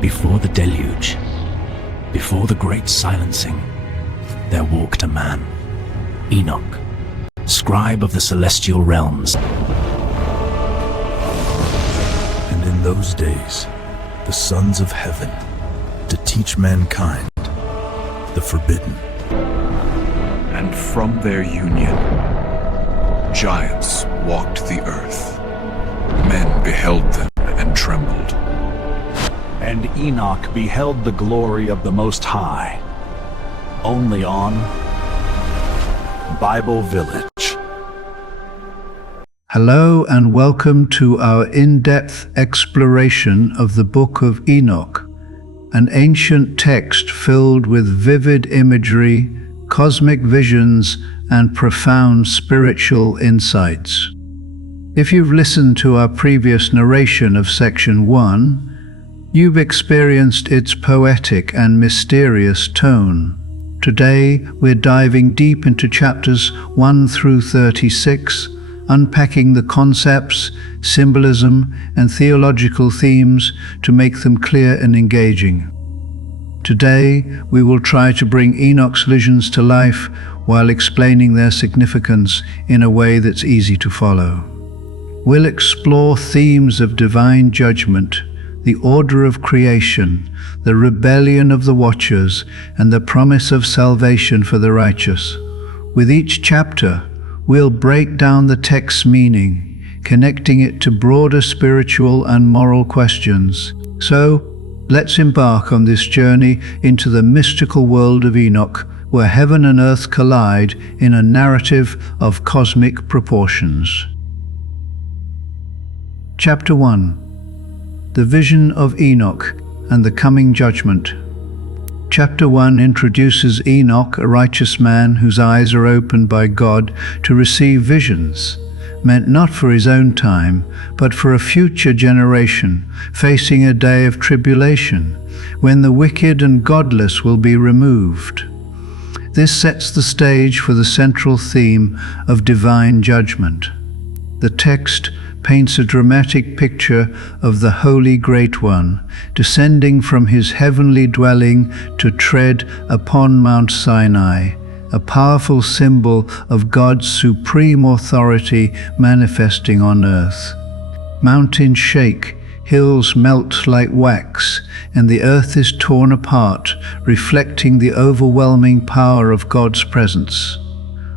Before the deluge, before the great silencing, there walked a man, Enoch, scribe of the celestial realms. And in those days, the sons of heaven, to teach mankind the forbidden. And from their union, giants walked the earth. Men beheld them and trembled. And Enoch beheld the glory of the Most High, only on Bible Village. Hello and welcome to our in-depth exploration of the Book of Enoch, an ancient text filled with vivid imagery, cosmic visions, and profound spiritual insights. If you've listened to our previous narration of Section 1, you've experienced its poetic and mysterious tone. Today, we're diving deep into chapters 1 through 36, unpacking the concepts, symbolism, and theological themes to make them clear and engaging. Today, we will try to bring Enoch's visions to life while explaining their significance in a way that's easy to follow. We'll explore themes of divine judgment, the order of creation, the rebellion of the watchers, and the promise of salvation for the righteous. With each chapter, we'll break down the text's meaning, connecting it to broader spiritual and moral questions. So, let's embark on this journey into the mystical world of Enoch, where heaven and earth collide in a narrative of cosmic proportions. Chapter 1. The Vision of Enoch and the Coming Judgment. Chapter 1 introduces Enoch, a righteous man whose eyes are opened by God to receive visions, meant not for his own time, but for a future generation, facing a day of tribulation, when the wicked and godless will be removed. This sets the stage for the central theme of divine judgment. The text paints a dramatic picture of the Holy Great One, descending from his heavenly dwelling to tread upon Mount Sinai, a powerful symbol of God's supreme authority manifesting on earth. Mountains shake, hills melt like wax, and the earth is torn apart, reflecting the overwhelming power of God's presence.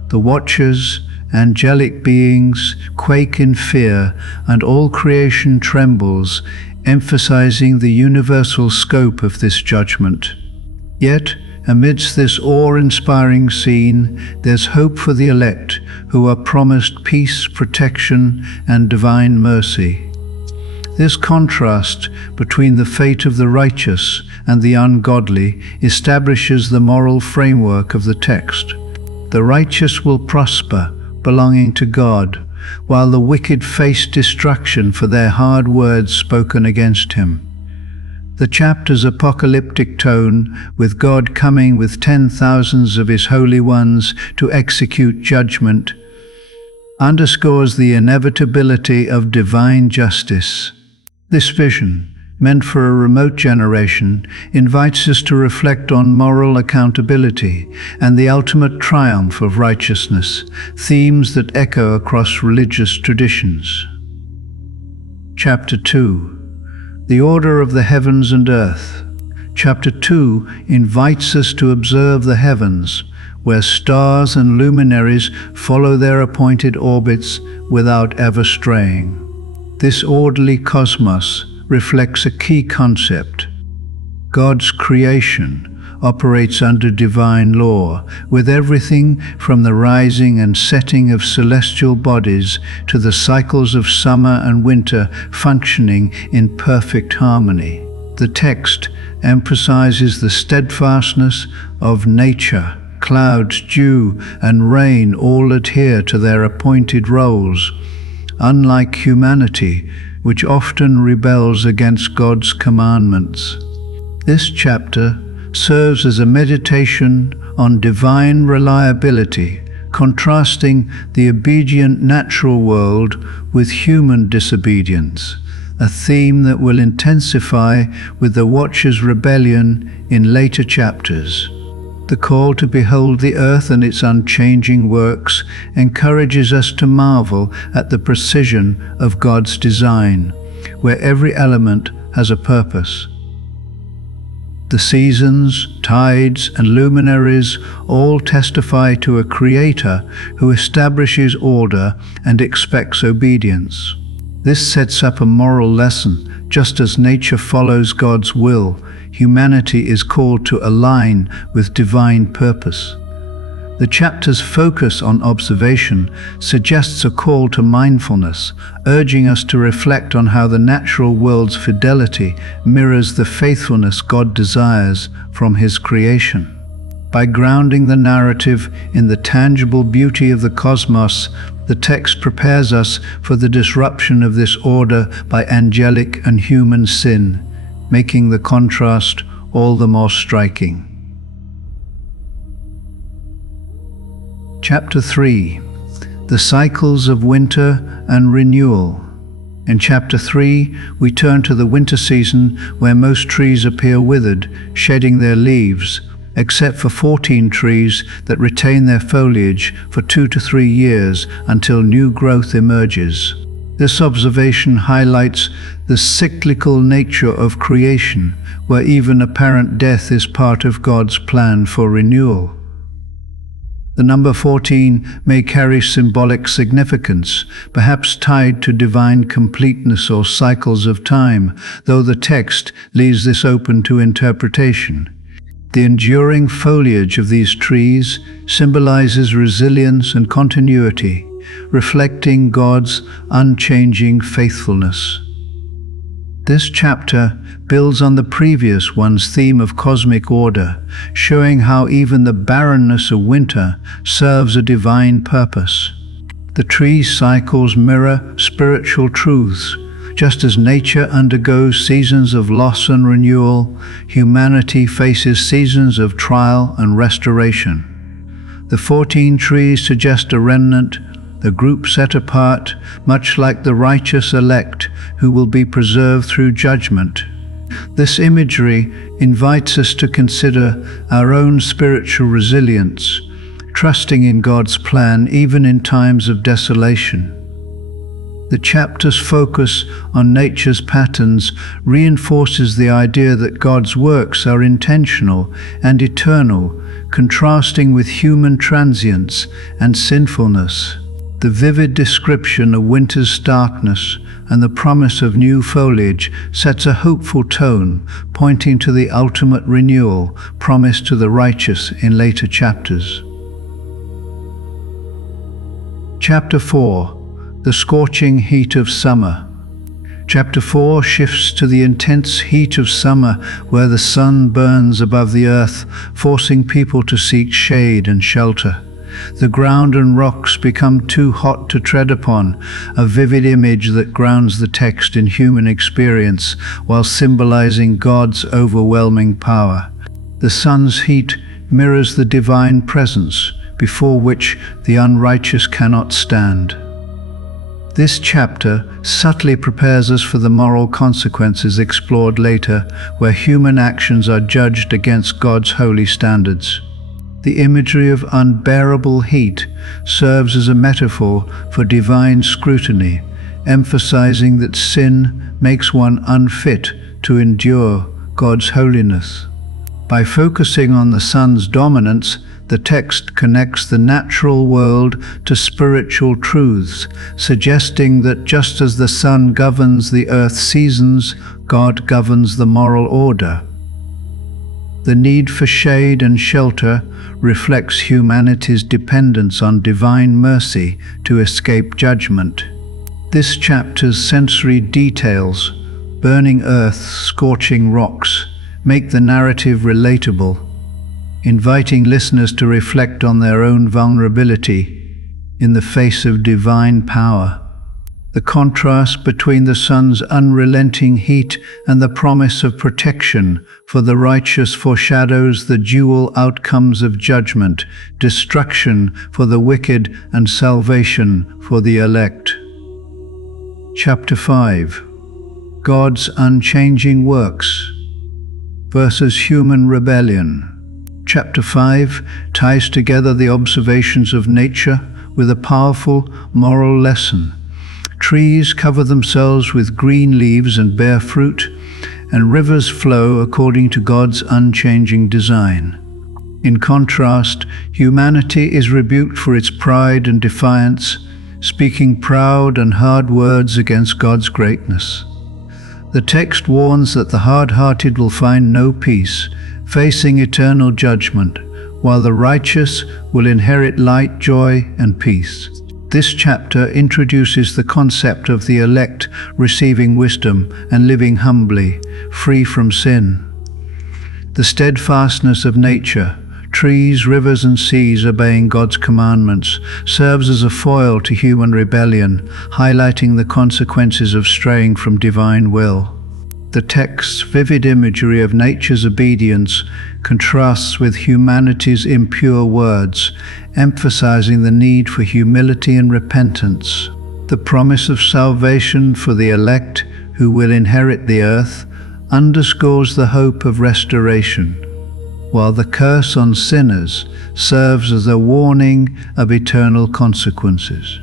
The watchers, angelic beings, quake in fear, and all creation trembles, emphasizing the universal scope of this judgment. Yet, amidst this awe-inspiring scene, there's hope for the elect, who are promised peace, protection, and divine mercy. This contrast between the fate of the righteous and the ungodly establishes the moral framework of the text. The righteous will prosper, belonging to God, while the wicked face destruction for their hard words spoken against him. The chapter's apocalyptic tone, with God coming with 10,000s of his holy ones to execute judgment, underscores the inevitability of divine justice. This vision, meant for a remote generation, invites us to reflect on moral accountability and the ultimate triumph of righteousness, themes that echo across religious traditions. Chapter 2. The Order of the Heavens and Earth. Chapter 2 invites us to observe the heavens, where stars and luminaries follow their appointed orbits without ever straying. This orderly cosmos reflects a key concept. God's creation operates under divine law, with everything from the rising and setting of celestial bodies to the cycles of summer and winter functioning in perfect harmony. The text emphasizes the steadfastness of nature. Clouds, dew, and rain all adhere to their appointed roles, unlike humanity, which often rebels against God's commandments. This chapter serves as a meditation on divine reliability, contrasting the obedient natural world with human disobedience. a theme that will intensify with the Watcher's rebellion in later chapters. The call to behold the earth and its unchanging works encourages us to marvel at the precision of God's design, where every element has a purpose. The seasons, tides, and luminaries all testify to a Creator who establishes order and expects obedience. This sets up a moral lesson. Just as nature follows God's will, humanity is called to align with divine purpose. The chapter's focus on observation suggests a call to mindfulness, urging us to reflect on how the natural world's fidelity mirrors the faithfulness God desires from His creation. By grounding the narrative in the tangible beauty of the cosmos, the text prepares us for the disruption of this order by angelic and human sin, making the contrast all the more striking. Chapter 3. The Cycles of Winter and Renewal. In Chapter 3, we turn to the winter season where most trees appear withered, shedding their leaves, except for 14 trees that retain their foliage for 2 to 3 years until new growth emerges. This observation highlights the cyclical nature of creation, where even apparent death is part of God's plan for renewal. The number 14 may carry symbolic significance, perhaps tied to divine completeness or cycles of time, though the text leaves this open to interpretation. The enduring foliage of these trees symbolizes resilience and continuity, reflecting God's unchanging faithfulness. This chapter builds on the previous one's theme of cosmic order, showing how even the barrenness of winter serves a divine purpose. The tree cycles mirror spiritual truths. Just as nature undergoes seasons of loss and renewal, humanity faces seasons of trial and restoration. The 14 trees suggest a remnant, the group set apart, much like the righteous elect who will be preserved through judgment. This imagery invites us to consider our own spiritual resilience, trusting in God's plan even in times of desolation. The chapter's focus on nature's patterns reinforces the idea that God's works are intentional and eternal, contrasting with human transience and sinfulness. The vivid description of winter's darkness and the promise of new foliage sets a hopeful tone, pointing to the ultimate renewal promised to the righteous in later chapters. Chapter 4. The Scorching Heat of Summer. Chapter 4 shifts to the intense heat of summer, where the sun burns above the earth, forcing people to seek shade and shelter. The ground and rocks become too hot to tread upon, a vivid image that grounds the text in human experience while symbolizing God's overwhelming power. The sun's heat mirrors the divine presence, before which the unrighteous cannot stand. This chapter subtly prepares us for the moral consequences explored later, where human actions are judged against God's holy standards. The imagery of unbearable heat serves as a metaphor for divine scrutiny, emphasizing that sin makes one unfit to endure God's holiness. By focusing on the sun's dominance, the text connects the natural world to spiritual truths, suggesting that just as the sun governs the earth's seasons, God governs the moral order. The need for shade and shelter reflects humanity's dependence on divine mercy to escape judgment. This chapter's sensory details, burning earth, scorching rocks, make the narrative relatable, inviting listeners to reflect on their own vulnerability in the face of divine power. The contrast between the sun's unrelenting heat and the promise of protection for the righteous foreshadows the dual outcomes of judgment, destruction for the wicked and salvation for the elect. Chapter 5. God's unchanging works versus human rebellion. Chapter 5 ties together the observations of nature with a powerful moral lesson. Trees cover themselves with green leaves and bear fruit, and rivers flow according to God's unchanging design. In contrast, humanity is rebuked for its pride and defiance, speaking proud and hard words against God's greatness. The text warns that the hard-hearted will find no peace, facing eternal judgment, while the righteous will inherit light, joy, and peace. This chapter introduces the concept of the elect receiving wisdom and living humbly, free from sin. The steadfastness of nature, trees, rivers, and seas obeying God's commandments, serves as a foil to human rebellion, highlighting the consequences of straying from divine will. The text's vivid imagery of nature's obedience contrasts with humanity's impure words, emphasizing the need for humility and repentance. The promise of salvation for the elect who will inherit the earth underscores the hope of restoration, while the curse on sinners serves as a warning of eternal consequences.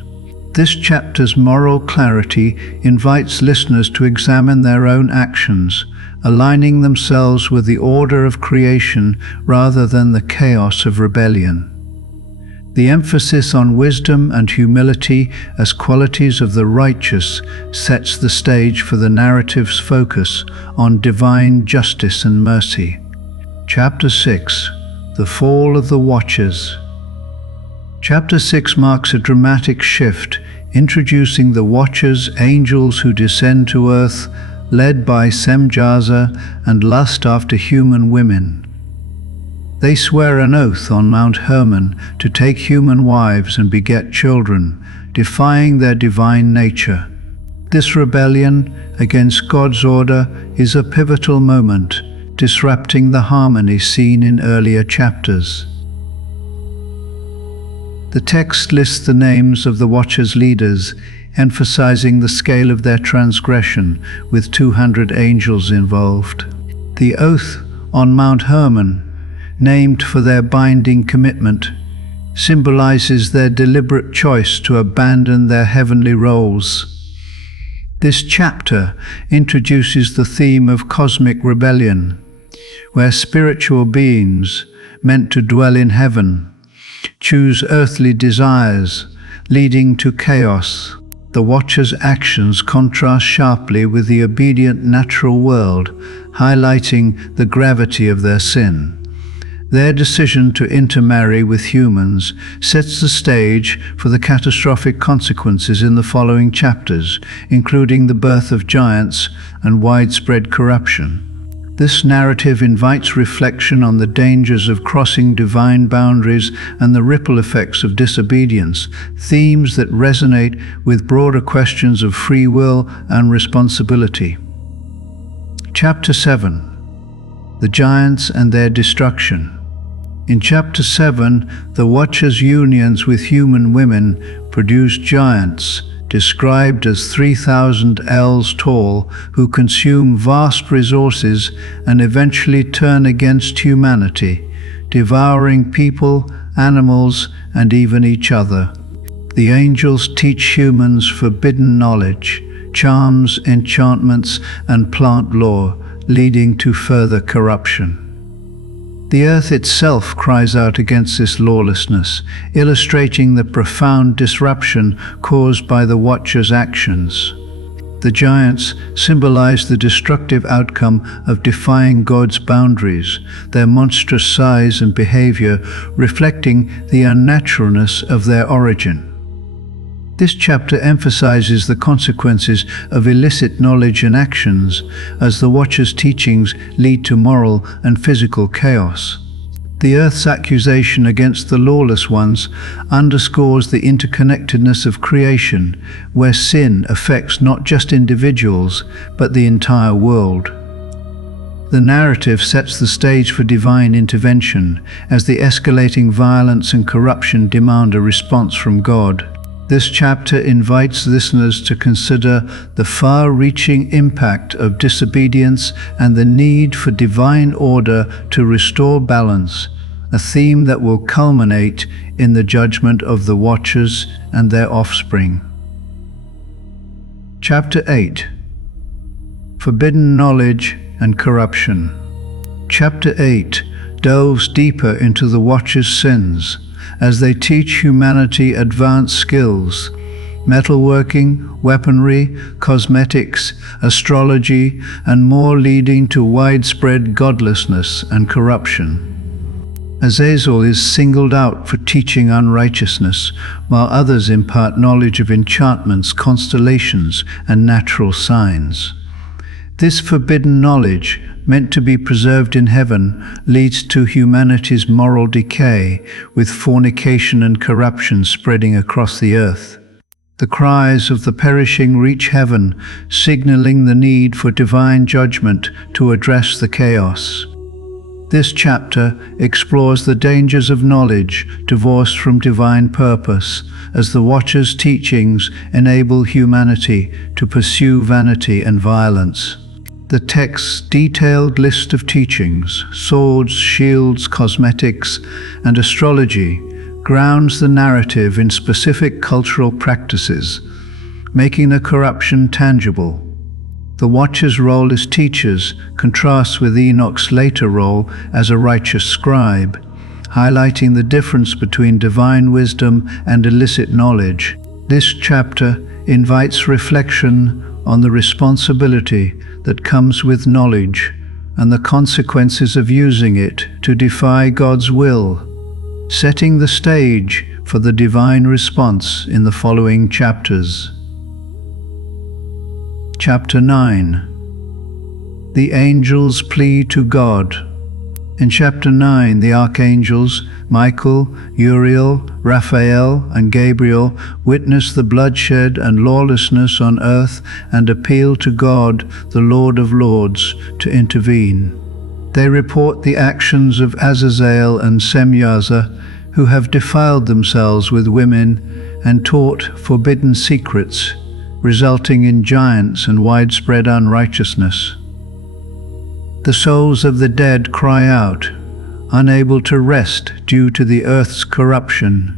This chapter's moral clarity invites listeners to examine their own actions, aligning themselves with the order of creation rather than the chaos of rebellion. The emphasis on wisdom and humility as qualities of the righteous sets the stage for the narrative's focus on divine justice and mercy. Chapter 6: The Fall of the Watchers. Chapter 6 marks a dramatic shift, introducing the Watchers, angels who descend to earth, led by Semjaza and lust after human women. They swear an oath on Mount Hermon to take human wives and beget children, defying their divine nature. This rebellion against God's order is a pivotal moment, disrupting the harmony seen in earlier chapters. The text lists the names of the Watchers' leaders, emphasizing the scale of their transgression, with 200 angels involved. The oath on Mount Hermon, named for their binding commitment, symbolizes their deliberate choice to abandon their heavenly roles. This chapter introduces the theme of cosmic rebellion, where spiritual beings, meant to dwell in heaven, choose earthly desires, leading to chaos. The Watchers' actions contrast sharply with the obedient natural world, highlighting the gravity of their sin. Their decision to intermarry with humans sets the stage for the catastrophic consequences in the following chapters, including the birth of giants and widespread corruption. This narrative invites reflection on the dangers of crossing divine boundaries and the ripple effects of disobedience, themes that resonate with broader questions of free will and responsibility. Chapter 7: The Giants and Their Destruction. In Chapter 7, the Watchers' unions with human women produce giants, described as 3,000 ells tall, who consume vast resources and eventually turn against humanity, devouring people, animals, and even each other. The angels teach humans forbidden knowledge, charms, enchantments, and plant lore, leading to further corruption. The earth itself cries out against this lawlessness, illustrating the profound disruption caused by the Watchers' actions. The giants symbolize the destructive outcome of defying God's boundaries, their monstrous size and behavior reflecting the unnaturalness of their origin. This chapter emphasizes the consequences of illicit knowledge and actions, as the Watchers' teachings lead to moral and physical chaos. The earth's accusation against the lawless ones underscores the interconnectedness of creation, where sin affects not just individuals, but the entire world. The narrative sets the stage for divine intervention, as the escalating violence and corruption demand a response from God. This chapter invites listeners to consider the far-reaching impact of disobedience and the need for divine order to restore balance, a theme that will culminate in the judgment of the Watchers and their offspring. Chapter 8. Forbidden Knowledge and Corruption. Chapter 8 delves deeper into the Watchers' sins as they teach humanity advanced skills, metalworking, weaponry, cosmetics, astrology, and more, leading to widespread godlessness and corruption. Azazel is singled out for teaching unrighteousness, while others impart knowledge of enchantments, constellations, and natural signs. This forbidden knowledge, meant to be preserved in heaven, leads to humanity's moral decay, with fornication and corruption spreading across the earth. The cries of the perishing reach heaven, signaling the need for divine judgment to address the chaos. This chapter explores the dangers of knowledge divorced from divine purpose, as the Watchers' teachings enable humanity to pursue vanity and violence. The text's detailed list of teachings, swords, shields, cosmetics, and astrology, grounds the narrative in specific cultural practices, making the corruption tangible. The Watchers' role as teachers contrasts with Enoch's later role as a righteous scribe, highlighting the difference between divine wisdom and illicit knowledge. This chapter invites reflection on the responsibility that comes with knowledge and the consequences of using it to defy God's will, setting the stage for the divine response in the following chapters. Chapter 9. The Angels' Plea to God. In Chapter 9, the archangels Michael, Uriel, Raphael, and Gabriel witness the bloodshed and lawlessness on earth and appeal to God, the Lord of Lords, to intervene. They report the actions of Azazel and Semyaza, who have defiled themselves with women and taught forbidden secrets, resulting in giants and widespread unrighteousness. The souls of the dead cry out, unable to rest due to the earth's corruption,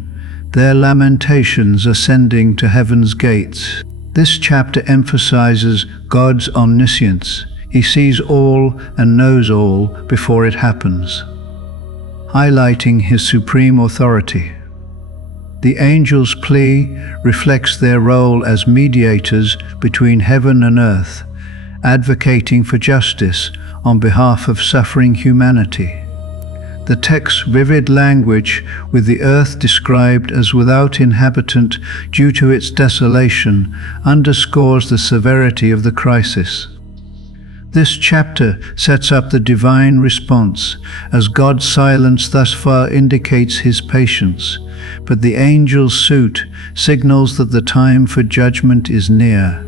their lamentations ascending to heaven's gates. This chapter emphasizes God's omniscience. He sees all and knows all before it happens, highlighting his supreme authority. The angels' plea reflects their role as mediators between heaven and earth, advocating for justice on behalf of suffering humanity. The text's vivid language, with the earth described as without inhabitant due to its desolation, underscores the severity of the crisis. This chapter sets up the divine response, as God's silence thus far indicates his patience, but the angel's suit signals that the time for judgment is near.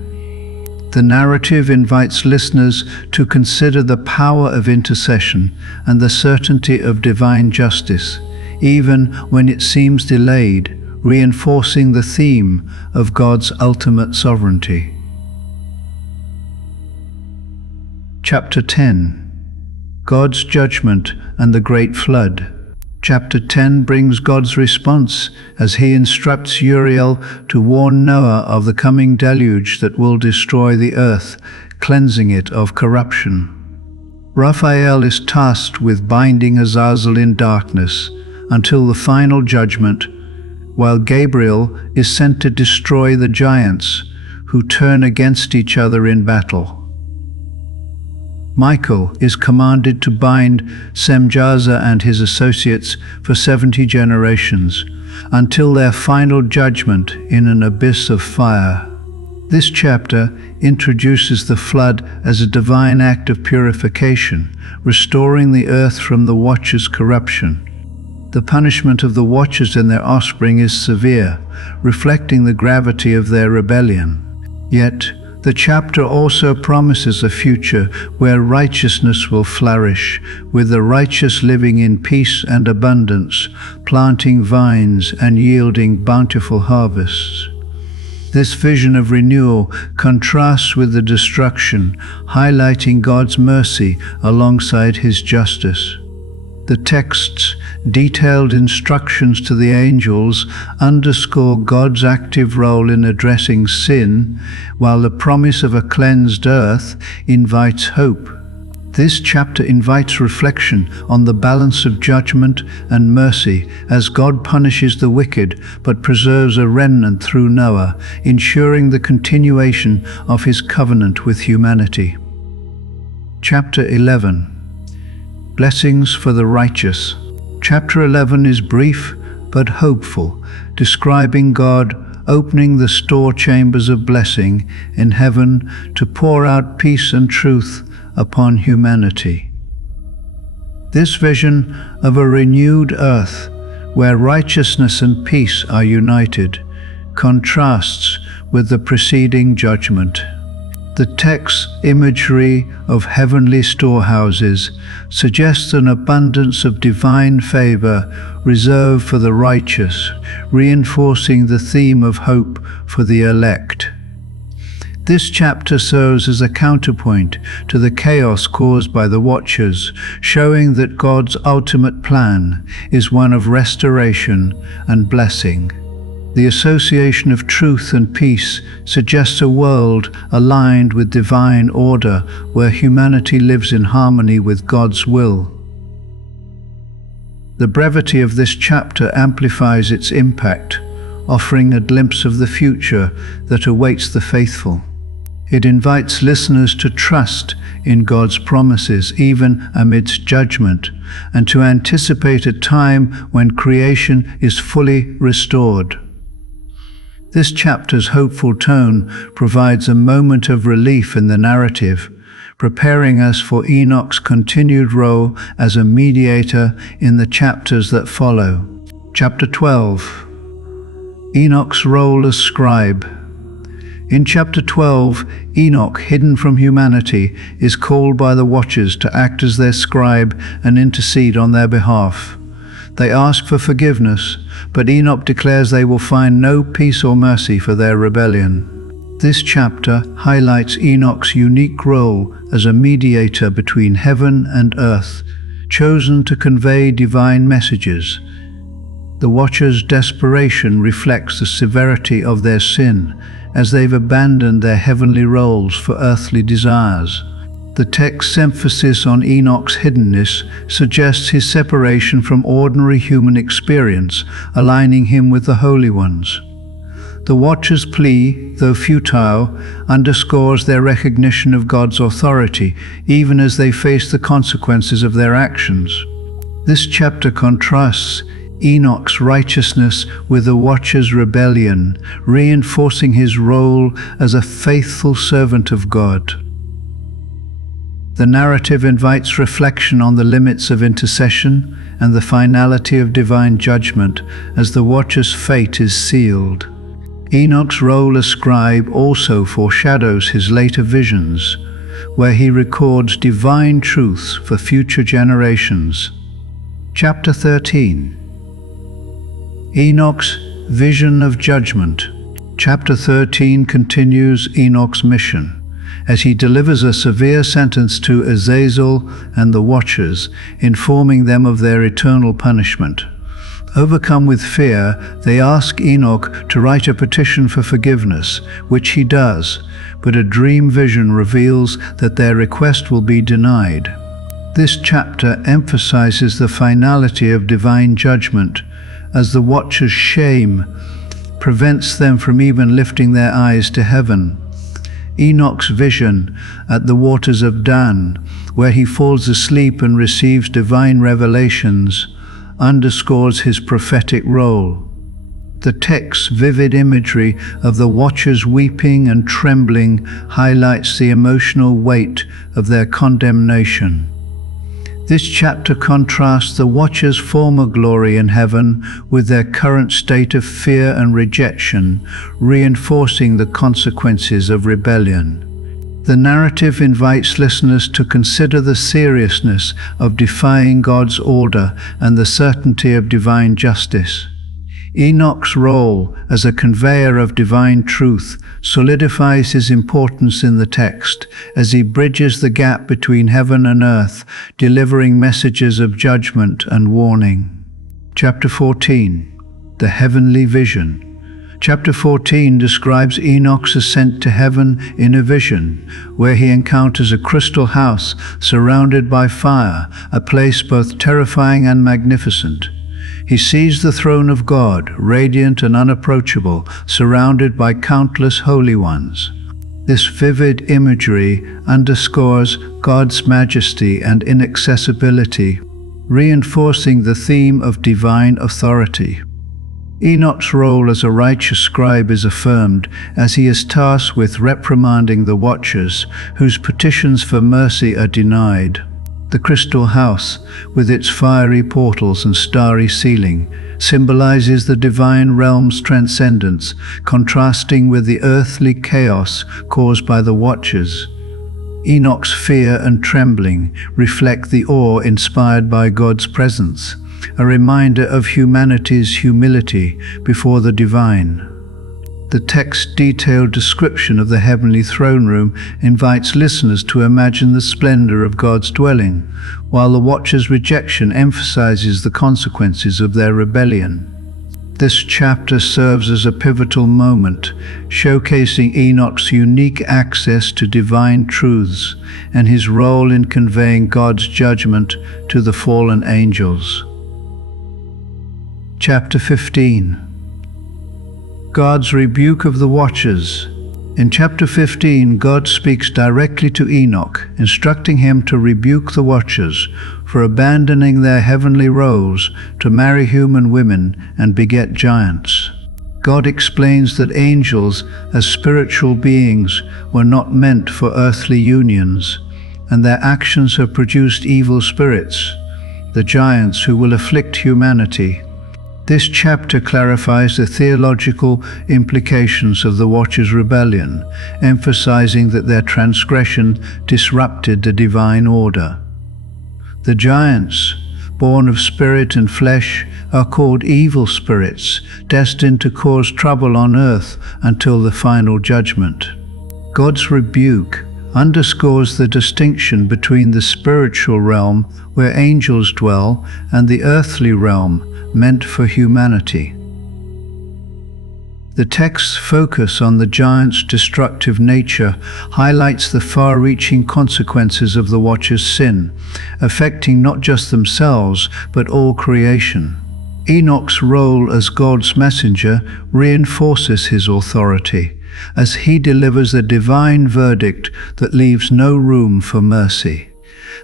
The narrative invites listeners to consider the power of intercession and the certainty of divine justice, even when it seems delayed, reinforcing the theme of God's ultimate sovereignty. Chapter 10. God's Judgment and the Great Flood. Chapter 10 brings God's response as he instructs Uriel to warn Noah of the coming deluge that will destroy the earth, cleansing it of corruption. Raphael is tasked with binding Azazel in darkness until the final judgment, while Gabriel is sent to destroy the giants who turn against each other in battle. Michael is commanded to bind Semyaza and his associates for 70 generations, until their final judgment in an abyss of fire. This chapter introduces the flood as a divine act of purification, restoring the earth from the Watchers' corruption. The punishment of the Watchers and their offspring is severe, reflecting the gravity of their rebellion. Yet, the chapter also promises a future where righteousness will flourish, with the righteous living in peace and abundance, planting vines and yielding bountiful harvests. This vision of renewal contrasts with the destruction, highlighting God's mercy alongside His justice. The text's detailed instructions to the angels underscore God's active role in addressing sin, while the promise of a cleansed earth invites hope. This chapter invites reflection on the balance of judgment and mercy as God punishes the wicked but preserves a remnant through Noah, ensuring the continuation of His covenant with humanity. Chapter 11. Blessings for the righteous. Chapter 11 is brief but hopeful, describing God opening the store chambers of blessing in heaven to pour out peace and truth upon humanity. This vision of a renewed earth where righteousness and peace are united contrasts with the preceding judgment. The text's imagery of heavenly storehouses suggests an abundance of divine favor reserved for the righteous, reinforcing the theme of hope for the elect. This chapter serves as a counterpoint to the chaos caused by the Watchers, showing that God's ultimate plan is one of restoration and blessing. The association of truth and peace suggests a world aligned with divine order where humanity lives in harmony with God's will. The brevity of this chapter amplifies its impact, offering a glimpse of the future that awaits the faithful. It invites listeners to trust in God's promises even amidst judgment, and to anticipate a time when creation is fully restored. This chapter's hopeful tone provides a moment of relief in the narrative, preparing us for Enoch's continued role as a mediator in the chapters that follow. Chapter 12. Enoch's role as scribe. In chapter 12, Enoch, hidden from humanity, is called by the Watchers to act as their scribe and intercede on their behalf. They ask for forgiveness, but Enoch declares they will find no peace or mercy for their rebellion. This chapter highlights Enoch's unique role as a mediator between heaven and earth, chosen to convey divine messages. The Watchers' desperation reflects the severity of their sin, as they've abandoned their heavenly roles for earthly desires. The text's emphasis on Enoch's hiddenness suggests his separation from ordinary human experience, aligning him with the holy ones. The Watchers' plea, though futile, underscores their recognition of God's authority, even as they face the consequences of their actions. This chapter contrasts Enoch's righteousness with the Watchers' rebellion, reinforcing his role as a faithful servant of God. The narrative invites reflection on the limits of intercession and the finality of divine judgment as the Watcher's fate is sealed. Enoch's role as scribe also foreshadows his later visions, where he records divine truths for future generations. Chapter 13. Enoch's vision of judgment. Chapter 13 continues Enoch's mission, as he delivers a severe sentence to Azazel and the Watchers, informing them of their eternal punishment. Overcome with fear, they ask Enoch to write a petition for forgiveness, which he does, but a dream vision reveals that their request will be denied. This chapter emphasizes the finality of divine judgment, as the Watchers' shame prevents them from even lifting their eyes to heaven. Enoch's vision at the waters of Dan, where he falls asleep and receives divine revelations, underscores his prophetic role. The text's vivid imagery of the Watchers weeping and trembling highlights the emotional weight of their condemnation. This chapter contrasts the Watchers' former glory in heaven with their current state of fear and rejection, reinforcing the consequences of rebellion. The narrative invites listeners to consider the seriousness of defying God's order and the certainty of divine justice. Enoch's role as a conveyor of divine truth solidifies his importance in the text as he bridges the gap between heaven and earth, delivering messages of judgment and warning. Chapter 14. The Heavenly Vision. Chapter 14 describes Enoch's ascent to heaven in a vision, where he encounters a crystal house surrounded by fire, a place both terrifying and magnificent. He sees the throne of God, radiant and unapproachable, surrounded by countless holy ones. This vivid imagery underscores God's majesty and inaccessibility, reinforcing the theme of divine authority. Enoch's role as a righteous scribe is affirmed as he is tasked with reprimanding the watchers whose petitions for mercy are denied. The crystal house, with its fiery portals and starry ceiling, symbolizes the divine realm's transcendence, contrasting with the earthly chaos caused by the watchers. Enoch's fear and trembling reflect the awe inspired by God's presence, a reminder of humanity's humility before the divine. The text's detailed description of the heavenly throne room invites listeners to imagine the splendor of God's dwelling, while the watcher's rejection emphasizes the consequences of their rebellion. This chapter serves as a pivotal moment, showcasing Enoch's unique access to divine truths and his role in conveying God's judgment to the fallen angels. Chapter 15. God's rebuke of the watchers. In chapter 15, God speaks directly to Enoch, instructing him to rebuke the watchers for abandoning their heavenly roles to marry human women and beget giants. God explains that angels, as spiritual beings, were not meant for earthly unions, and their actions have produced evil spirits, the giants who will afflict humanity. This chapter clarifies the theological implications of the Watchers' rebellion, emphasizing that their transgression disrupted the divine order. The giants, born of spirit and flesh, are called evil spirits, destined to cause trouble on earth until the final judgment. God's rebuke underscores the distinction between the spiritual realm, where angels dwell, and the earthly realm, meant for humanity. The text's focus on the giants' destructive nature highlights the far-reaching consequences of the Watchers' sin, affecting not just themselves, but all creation. Enoch's role as God's messenger reinforces his authority, as he delivers a divine verdict that leaves no room for mercy.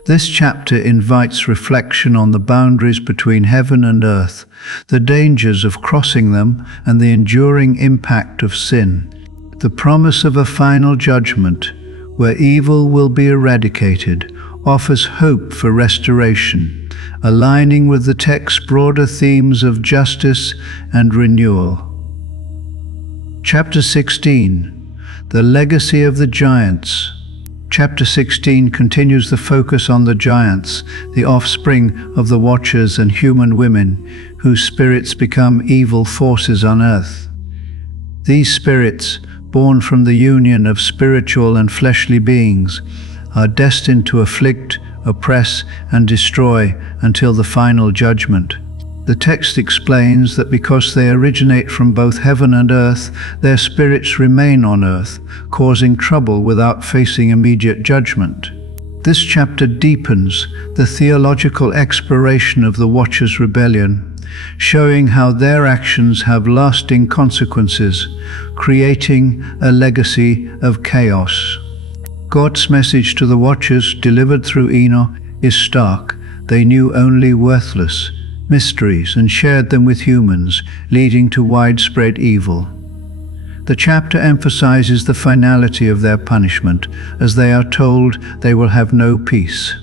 This chapter invites reflection on the boundaries between heaven and earth, the dangers of crossing them, and the enduring impact of sin. The promise of a final judgment, where evil will be eradicated, offers hope for restoration, aligning with the text's broader themes of justice and renewal. Chapter 16. The Legacy of the Giants. Chapter 16 continues the focus on the giants, the offspring of the Watchers and human women, whose spirits become evil forces on earth. These spirits, born from the union of spiritual and fleshly beings, are destined to afflict, oppress, and destroy until the final judgment. The text explains that because they originate from both heaven and earth, their spirits remain on earth, causing trouble without facing immediate judgment. This chapter deepens the theological exploration of the Watchers' rebellion, showing how their actions have lasting consequences, creating a legacy of chaos. God's message to the Watchers, delivered through Enoch, is stark. They knew only worthless mysteries and shared them with humans, leading to widespread evil. The chapter emphasizes the finality of their punishment, as they are told they will have no peace.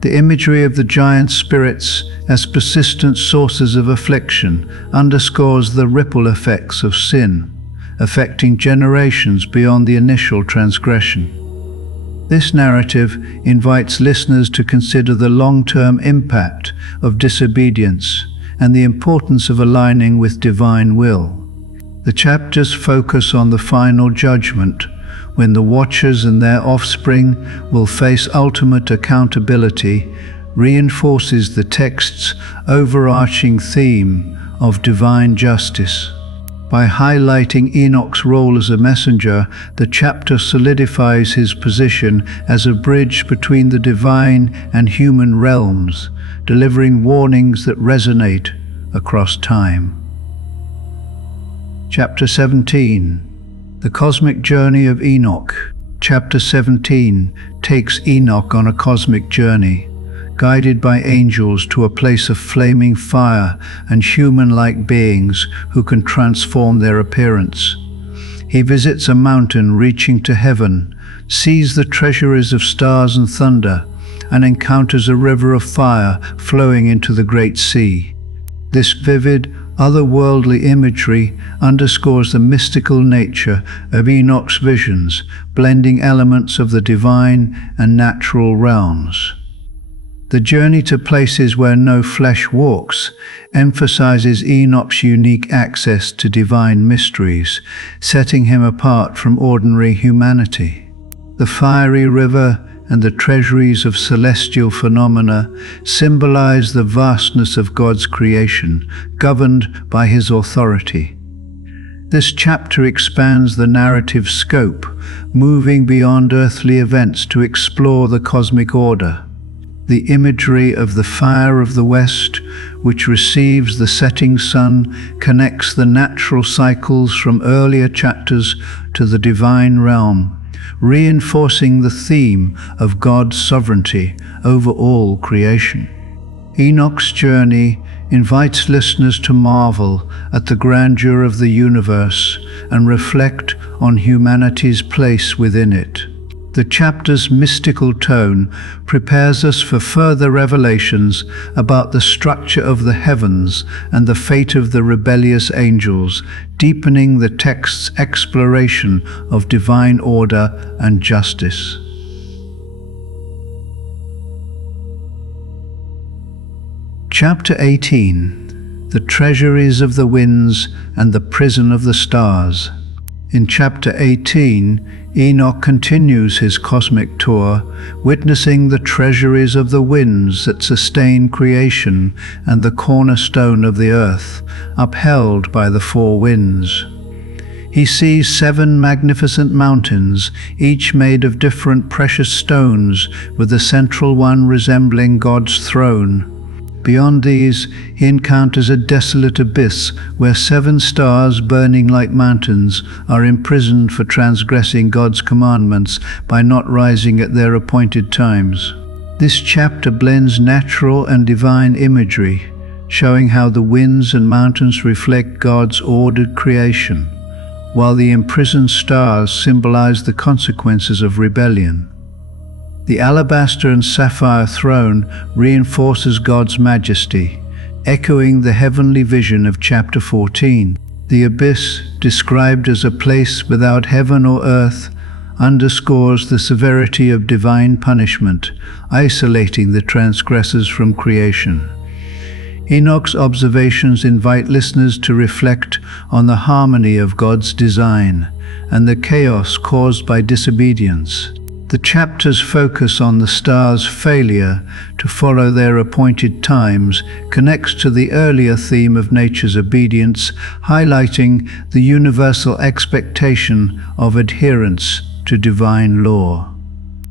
The imagery of the giant spirits as persistent sources of affliction underscores the ripple effects of sin, affecting generations beyond the initial transgression. This narrative invites listeners to consider the long-term impact of disobedience and the importance of aligning with divine will. The chapters focus on the final judgment, when the Watchers and their offspring will face ultimate accountability, reinforces the text's overarching theme of divine justice. By highlighting Enoch's role as a messenger, the chapter solidifies his position as a bridge between the divine and human realms, delivering warnings that resonate across time. Chapter 17. The Cosmic Journey of Enoch. Chapter 17 takes Enoch on a cosmic journey, guided by angels to a place of flaming fire and human-like beings who can transform their appearance. He visits a mountain reaching to heaven, sees the treasuries of stars and thunder, and encounters a river of fire flowing into the great sea. This vivid, otherworldly imagery underscores the mystical nature of Enoch's visions, blending elements of the divine and natural realms. The journey to places where no flesh walks emphasizes Enoch's unique access to divine mysteries, setting him apart from ordinary humanity. The fiery river and the treasuries of celestial phenomena symbolize the vastness of God's creation, governed by his authority. This chapter expands the narrative scope, moving beyond earthly events to explore the cosmic order. The imagery of the fire of the west, which receives the setting sun, connects the natural cycles from earlier chapters to the divine realm, reinforcing the theme of God's sovereignty over all creation. Enoch's journey invites listeners to marvel at the grandeur of the universe and reflect on humanity's place within it. The chapter's mystical tone prepares us for further revelations about the structure of the heavens and the fate of the rebellious angels, deepening the text's exploration of divine order and justice. Chapter 18. The Treasuries of the Winds and the Prison of the Stars. In Chapter 18, Enoch continues his cosmic tour, witnessing the treasuries of the winds that sustain creation and the cornerstone of the earth, upheld by the four winds. He sees 7 magnificent mountains, each made of different precious stones, with the central one resembling God's throne. Beyond these, he encounters a desolate abyss where 7 stars burning like mountains are imprisoned for transgressing God's commandments by not rising at their appointed times. This chapter blends natural and divine imagery, showing how the winds and mountains reflect God's ordered creation, while the imprisoned stars symbolize the consequences of rebellion. The alabaster and sapphire throne reinforces God's majesty, echoing the heavenly vision of chapter 14. The abyss, described as a place without heaven or earth, underscores the severity of divine punishment, isolating the transgressors from creation. Enoch's observations invite listeners to reflect on the harmony of God's design and the chaos caused by disobedience. The chapters focus on the stars' failure to follow their appointed times, connects to the earlier theme of nature's obedience, highlighting the universal expectation of adherence to divine law.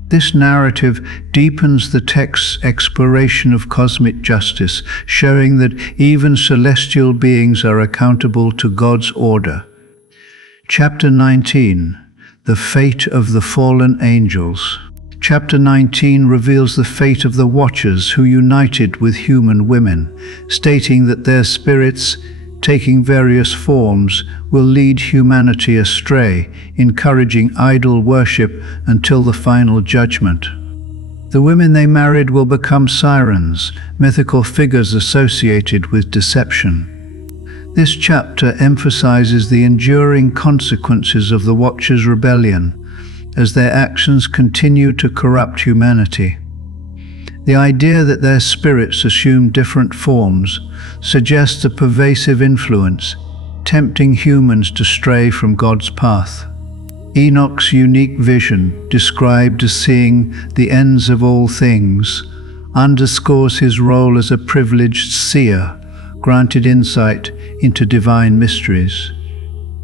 This narrative deepens the text's exploration of cosmic justice, showing that even celestial beings are accountable to God's order. Chapter 19. The Fate of the Fallen Angels. Chapter 19 reveals the fate of the Watchers who united with human women, stating that their spirits, taking various forms, will lead humanity astray, encouraging idol worship until the final judgment. The women they married will become sirens, mythical figures associated with deception. This chapter emphasizes the enduring consequences of the Watchers' rebellion, as their actions continue to corrupt humanity. The idea that their spirits assume different forms suggests a pervasive influence, tempting humans to stray from God's path. Enoch's unique vision, described as seeing the ends of all things, underscores his role as a privileged seer, granted insight into divine mysteries.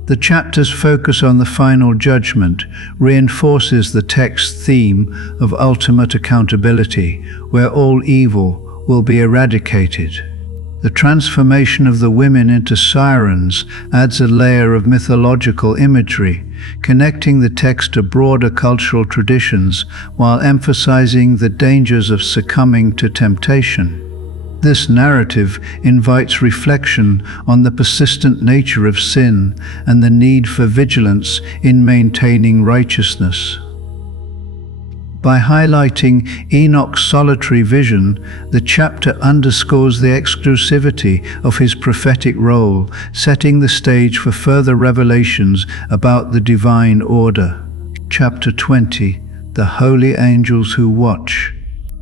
The chapter's focus on the final judgment reinforces the text's theme of ultimate accountability, where all evil will be eradicated. The transformation of the women into sirens adds a layer of mythological imagery, connecting the text to broader cultural traditions while emphasizing the dangers of succumbing to temptation. This narrative invites reflection on the persistent nature of sin and the need for vigilance in maintaining righteousness. By highlighting Enoch's solitary vision, the chapter underscores the exclusivity of his prophetic role, setting the stage for further revelations about the divine order. Chapter 20, The Holy Angels Who Watch.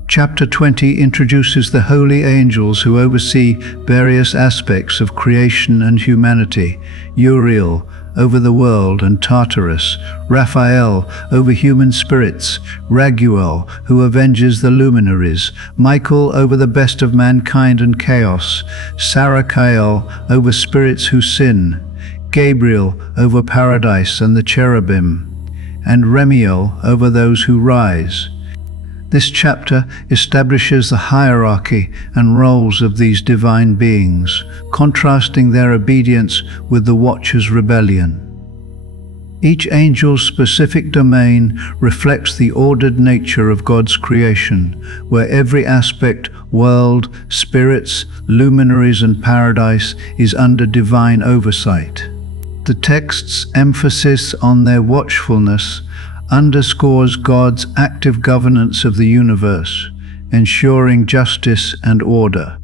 Chapter 20 introduces the holy angels who oversee various aspects of creation and humanity: Uriel, over the world and Tartarus; Raphael, over human spirits; Raguel, who avenges the luminaries; Michael, over the best of mankind and chaos; Sarachael, over spirits who sin; Gabriel, over paradise and the cherubim; and Remiel, over those who rise. This chapter establishes the hierarchy and roles of these divine beings, contrasting their obedience with the Watcher's rebellion. Each angel's specific domain reflects the ordered nature of God's creation, where every aspect, world, spirits, luminaries, and paradise is under divine oversight. The text's emphasis on their watchfulness underscores God's active governance of the universe, ensuring justice and order.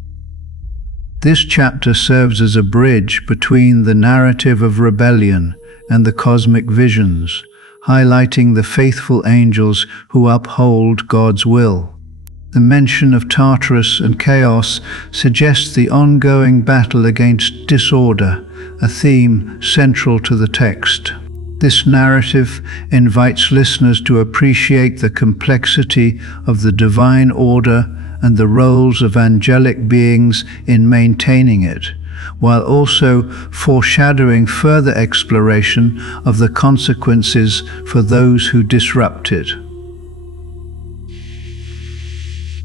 This chapter serves as a bridge between the narrative of rebellion and the cosmic visions, highlighting the faithful angels who uphold God's will. The mention of Tartarus and chaos suggests the ongoing battle against disorder, a theme central to the text. This narrative invites listeners to appreciate the complexity of the divine order and the roles of angelic beings in maintaining it, while also foreshadowing further exploration of the consequences for those who disrupt it.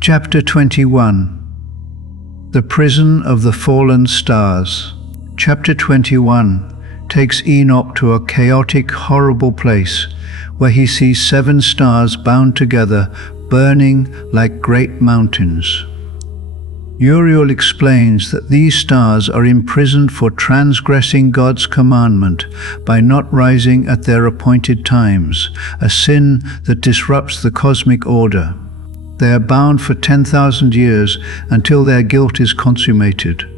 Chapter 21. The Prison of the Fallen Stars. Chapter 21 takes Enoch to a chaotic, horrible place where he sees 7 stars bound together, burning like great mountains. Uriel explains that these stars are imprisoned for transgressing God's commandment by not rising at their appointed times, a sin that disrupts the cosmic order. They are bound for 10,000 years until their guilt is consummated.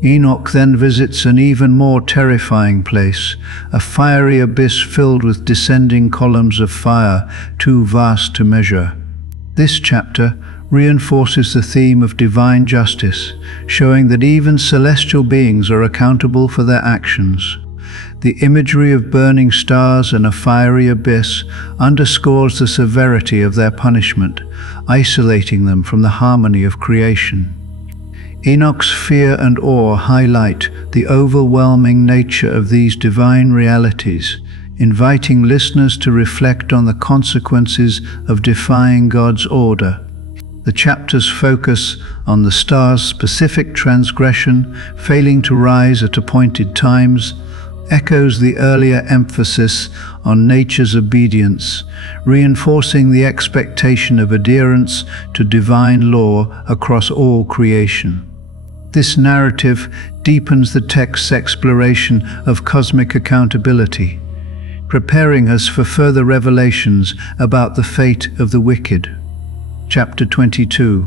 Enoch then visits an even more terrifying place, a fiery abyss filled with descending columns of fire too vast to measure. This chapter reinforces the theme of divine justice, showing that even celestial beings are accountable for their actions. The imagery of burning stars and a fiery abyss underscores the severity of their punishment, isolating them from the harmony of creation. Enoch's fear and awe highlight the overwhelming nature of these divine realities, inviting listeners to reflect on the consequences of defying God's order. The chapter's focus on the stars' specific transgression, failing to rise at appointed times, echoes the earlier emphasis on nature's obedience, reinforcing the expectation of adherence to divine law across all creation. This narrative deepens the text's exploration of cosmic accountability, preparing us for further revelations about the fate of the wicked. Chapter 22.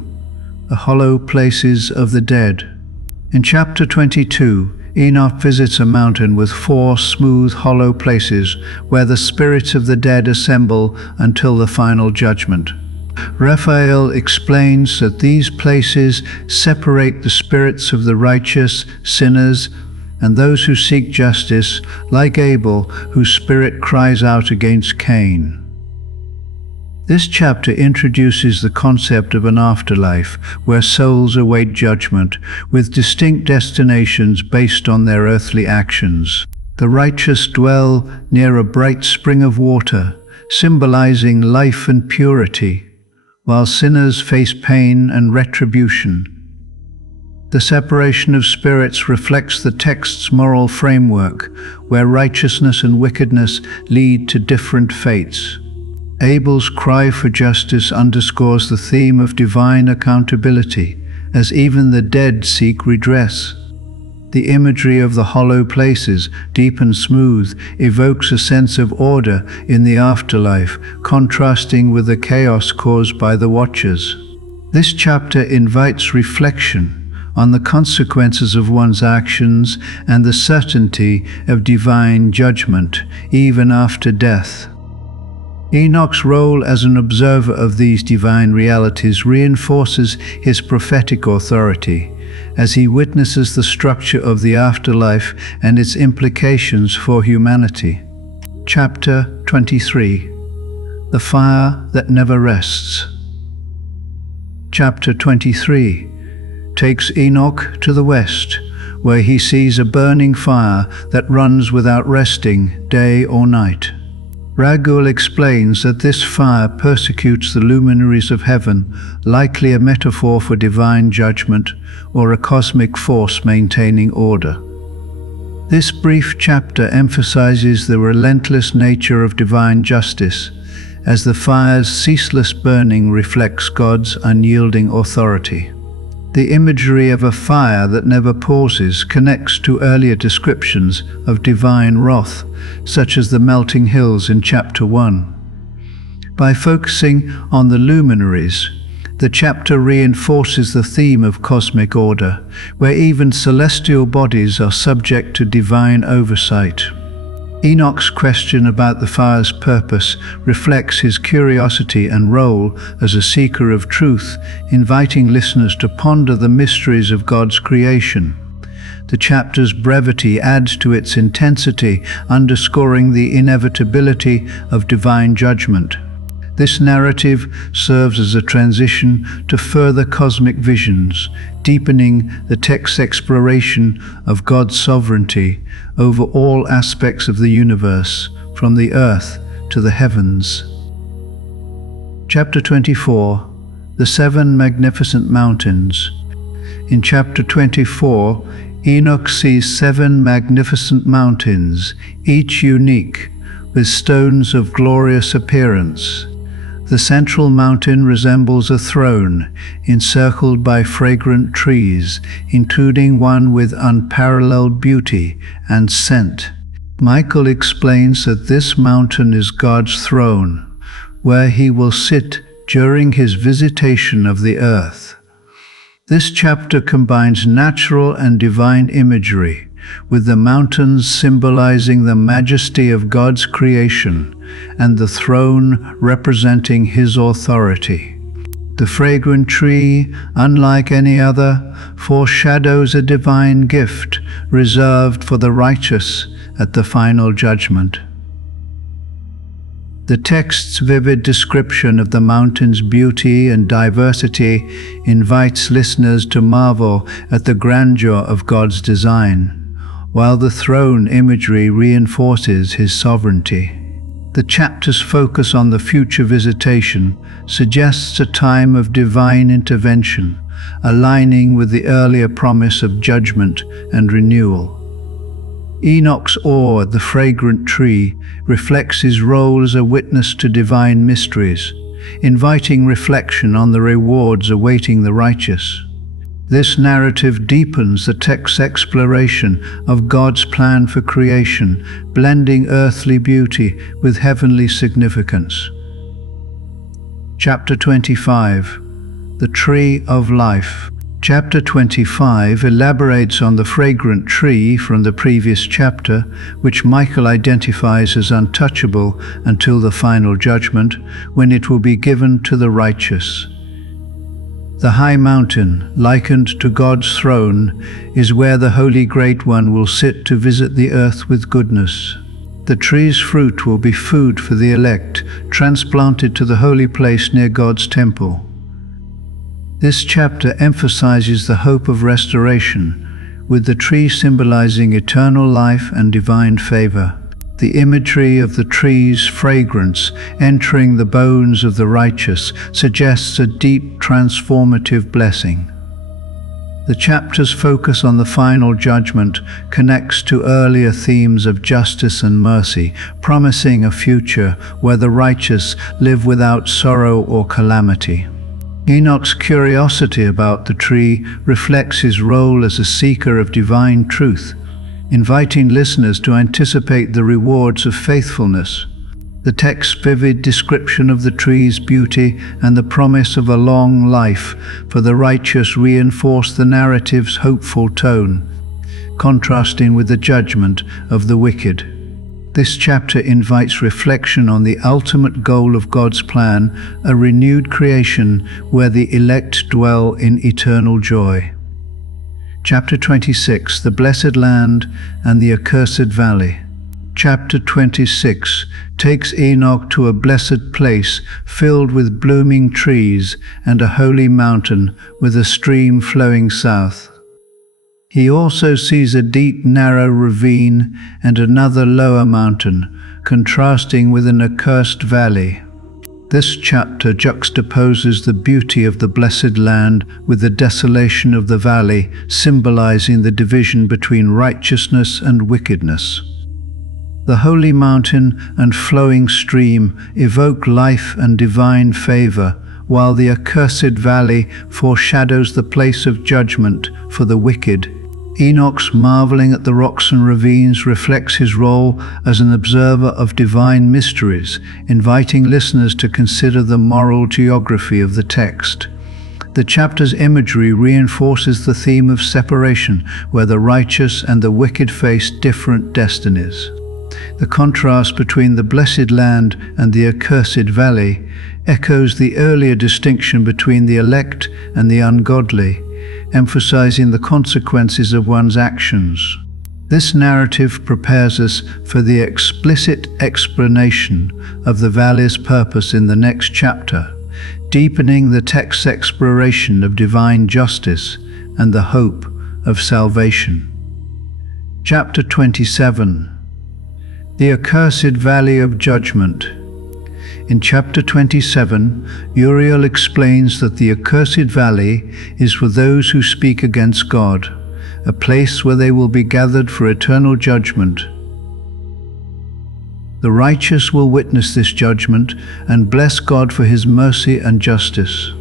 The Hollow Places of the Dead. In chapter 22, Enoch visits a mountain with 4 smooth, hollow places where the spirits of the dead assemble until the final judgment. Raphael explains that these places separate the spirits of the righteous, sinners, and those who seek justice, like Abel, whose spirit cries out against Cain. This chapter introduces the concept of an afterlife where souls await judgment, with distinct destinations based on their earthly actions. The righteous dwell near a bright spring of water, symbolizing life and purity, while sinners face pain and retribution. The separation of spirits reflects the text's moral framework, where righteousness and wickedness lead to different fates. Abel's cry for justice underscores the theme of divine accountability, as even the dead seek redress. The imagery of the hollow places, deep and smooth, evokes a sense of order in the afterlife, contrasting with the chaos caused by the watchers. This chapter invites reflection on the consequences of one's actions and the certainty of divine judgment, even after death. Enoch's role as an observer of these divine realities reinforces his prophetic authority, as he witnesses the structure of the afterlife and its implications for humanity. Chapter 23. The Fire That Never Rests. Chapter 23 takes Enoch to the west, where he sees a burning fire that runs without resting, day or night. Raguel explains that this fire persecutes the luminaries of heaven, likely a metaphor for divine judgment or a cosmic force maintaining order. This brief chapter emphasizes the relentless nature of divine justice, as the fire's ceaseless burning reflects God's unyielding authority. The imagery of a fire that never pauses connects to earlier descriptions of divine wrath, such as the melting hills in chapter 1. By focusing on the luminaries, the chapter reinforces the theme of cosmic order, where even celestial bodies are subject to divine oversight. Enoch's question about the fire's purpose reflects his curiosity and role as a seeker of truth, inviting listeners to ponder the mysteries of God's creation. The chapter's brevity adds to its intensity, underscoring the inevitability of divine judgment. This narrative serves as a transition to further cosmic visions, deepening the text's exploration of God's sovereignty over all aspects of the universe, from the earth to the heavens. Chapter 24. The Seven Magnificent Mountains. In chapter 24, Enoch sees 7 magnificent mountains, each unique, with stones of glorious appearance. The central mountain resembles a throne, encircled by fragrant trees, including one with unparalleled beauty and scent. Michael explains that this mountain is God's throne, where he will sit during his visitation of the earth. This chapter combines natural and divine imagery, with the mountains symbolizing the majesty of God's creation and the throne representing his authority. The fragrant tree, unlike any other, foreshadows a divine gift reserved for the righteous at the final judgment. The text's vivid description of the mountain's beauty and diversity invites listeners to marvel at the grandeur of God's design, while the throne imagery reinforces his sovereignty. The chapter's focus on the future visitation suggests a time of divine intervention, aligning with the earlier promise of judgment and renewal. Enoch's awe at the fragrant tree reflects his role as a witness to divine mysteries, inviting reflection on the rewards awaiting the righteous. This narrative deepens the text's exploration of God's plan for creation, blending earthly beauty with heavenly significance. Chapter 25. The Tree of Life. Chapter 25 elaborates on the fragrant tree from the previous chapter, which Michael identifies as untouchable until the final judgment, when it will be given to the righteous. The high mountain, likened to God's throne, is where the Holy Great One will sit to visit the earth with goodness. The tree's fruit will be food for the elect, transplanted to the holy place near God's temple. This chapter emphasizes the hope of restoration, with the tree symbolizing eternal life and divine favor. The imagery of the tree's fragrance entering the bones of the righteous suggests a deep transformative blessing. The chapter's focus on the final judgment connects to earlier themes of justice and mercy, promising a future where the righteous live without sorrow or calamity. Enoch's curiosity about the tree reflects his role as a seeker of divine truth, inviting listeners to anticipate the rewards of faithfulness. The text's vivid description of the tree's beauty and the promise of a long life for the righteous reinforce the narrative's hopeful tone, contrasting with the judgment of the wicked. This chapter invites reflection on the ultimate goal of God's plan, a renewed creation where the elect dwell in eternal joy. Chapter 26, The Blessed Land and the Accursed Valley. Chapter 26 takes Enoch to a blessed place filled with blooming trees and a holy mountain with a stream flowing south. He also sees a deep, narrow ravine and another lower mountain, contrasting with an accursed valley. This chapter juxtaposes the beauty of the blessed land with the desolation of the valley, symbolizing the division between righteousness and wickedness. The holy mountain and flowing stream evoke life and divine favor, while the accursed valley foreshadows the place of judgment for the wicked. Enoch's marveling at the rocks and ravines reflects his role as an observer of divine mysteries, inviting listeners to consider the moral geography of the text. The chapter's imagery reinforces the theme of separation, where the righteous and the wicked face different destinies. The contrast between the blessed land and the accursed valley echoes the earlier distinction between the elect and the ungodly, emphasizing the consequences of one's actions. This narrative prepares us for the explicit explanation of the valley's purpose in the next chapter, deepening the text's exploration of divine justice and the hope of salvation. Chapter 27. The Accursed Valley of Judgment. In chapter 27, Uriel explains that the accursed valley is for those who speak against God, a place where they will be gathered for eternal judgment. The righteous will witness this judgment and bless God for his mercy and justice.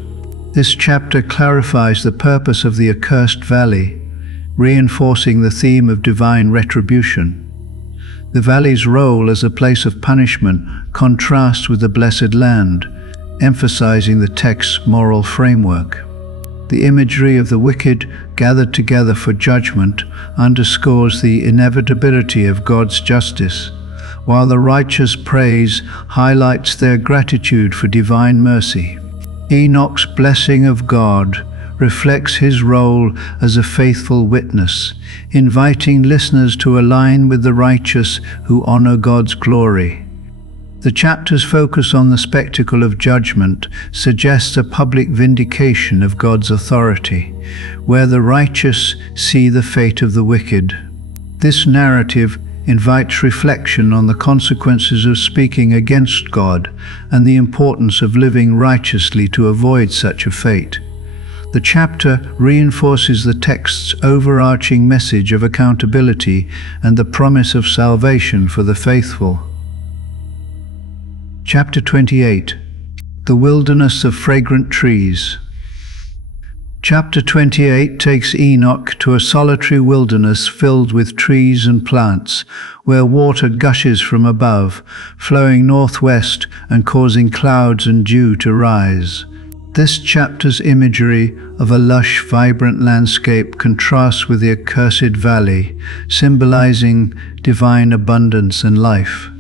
This chapter clarifies the purpose of the accursed valley, reinforcing the theme of divine retribution. The valley's role as a place of punishment contrasts with the blessed land, emphasizing the text's moral framework. The imagery of the wicked gathered together for judgment underscores the inevitability of God's justice, while the righteous praise highlights their gratitude for divine mercy. Enoch's blessing of God reflects his role as a faithful witness, inviting listeners to align with the righteous who honor God's glory. The chapter's focus on the spectacle of judgment suggests a public vindication of God's authority, where the righteous see the fate of the wicked. This narrative invites reflection on the consequences of speaking against God and the importance of living righteously to avoid such a fate. The chapter reinforces the text's overarching message of accountability and the promise of salvation for the faithful. Chapter 28. The Wilderness of Fragrant Trees. Chapter 28 takes Enoch to a solitary wilderness filled with trees and plants, where water gushes from above, flowing northwest and causing clouds and dew to rise. This chapter's imagery of a lush, vibrant landscape contrasts with the accursed valley, symbolizing divine abundance and life.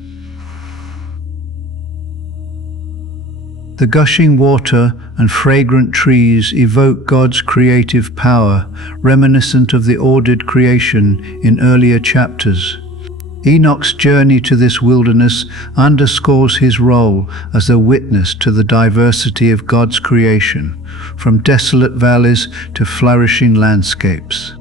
The gushing water and fragrant trees evoke God's creative power, reminiscent of the ordered creation in earlier chapters. Enoch's journey to this wilderness underscores his role as a witness to the diversity of God's creation, from desolate valleys to flourishing landscapes.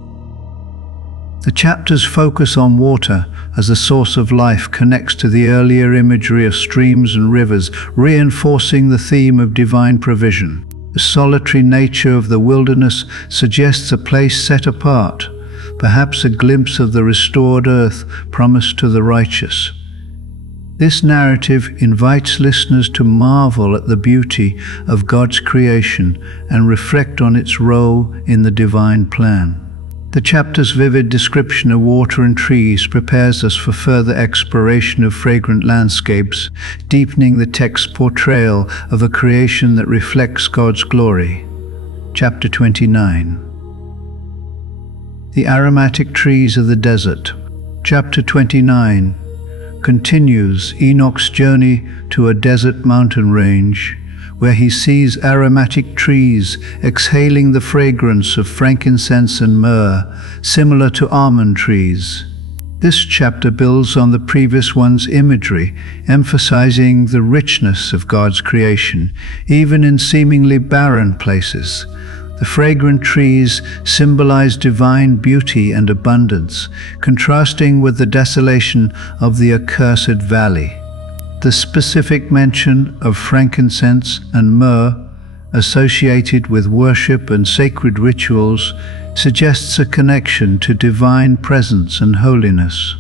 The chapter's focus on water as a source of life connects to the earlier imagery of streams and rivers, reinforcing the theme of divine provision. The solitary nature of the wilderness suggests a place set apart, perhaps a glimpse of the restored earth promised to the righteous. This narrative invites listeners to marvel at the beauty of God's creation and reflect on its role in the divine plan. The chapter's vivid description of water and trees prepares us for further exploration of fragrant landscapes, deepening the text's portrayal of a creation that reflects God's glory. Chapter 29. The aromatic trees of the desert. Chapter 29 continues Enoch's journey to a desert mountain range, where he sees aromatic trees exhaling the fragrance of frankincense and myrrh, similar to almond trees. This chapter builds on the previous one's imagery, emphasizing the richness of God's creation, even in seemingly barren places. The fragrant trees symbolize divine beauty and abundance, contrasting with the desolation of the accursed valley. The specific mention of frankincense and myrrh, associated with worship and sacred rituals, suggests a connection to divine presence and holiness.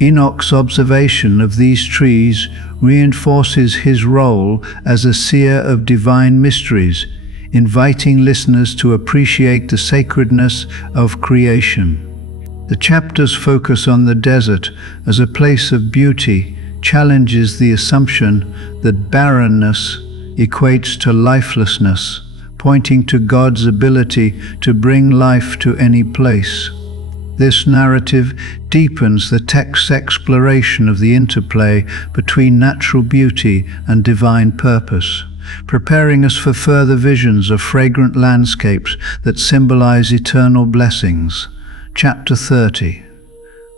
Enoch's observation of these trees reinforces his role as a seer of divine mysteries, inviting listeners to appreciate the sacredness of creation. The chapter's focus on the desert as a place of beauty challenges the assumption that barrenness equates to lifelessness, pointing to God's ability to bring life to any place. This narrative deepens the text's exploration of the interplay between natural beauty and divine purpose, preparing us for further visions of fragrant landscapes that symbolize eternal blessings. Chapter 30.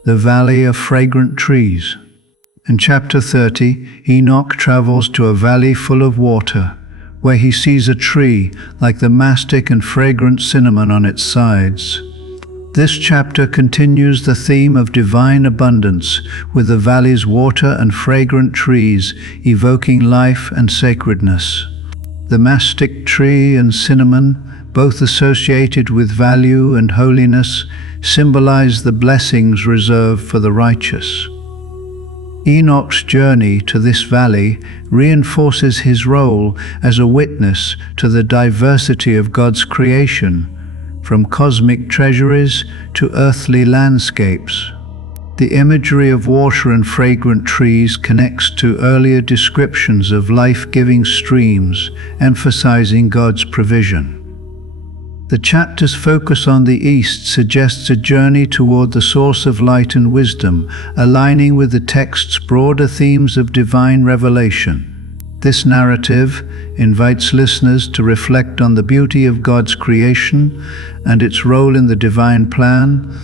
The Valley of Fragrant Trees. In chapter 30, Enoch travels to a valley full of water, where he sees a tree like the mastic and fragrant cinnamon on its sides. This chapter continues the theme of divine abundance, with the valley's water and fragrant trees evoking life and sacredness. The mastic tree and cinnamon, both associated with value and holiness, symbolize the blessings reserved for the righteous. Enoch's journey to this valley reinforces his role as a witness to the diversity of God's creation, from cosmic treasuries to earthly landscapes. The imagery of water and fragrant trees connects to earlier descriptions of life-giving streams, emphasizing God's provision. The chapter's focus on the East suggests a journey toward the source of light and wisdom, aligning with the text's broader themes of divine revelation. This narrative invites listeners to reflect on the beauty of God's creation and its role in the divine plan,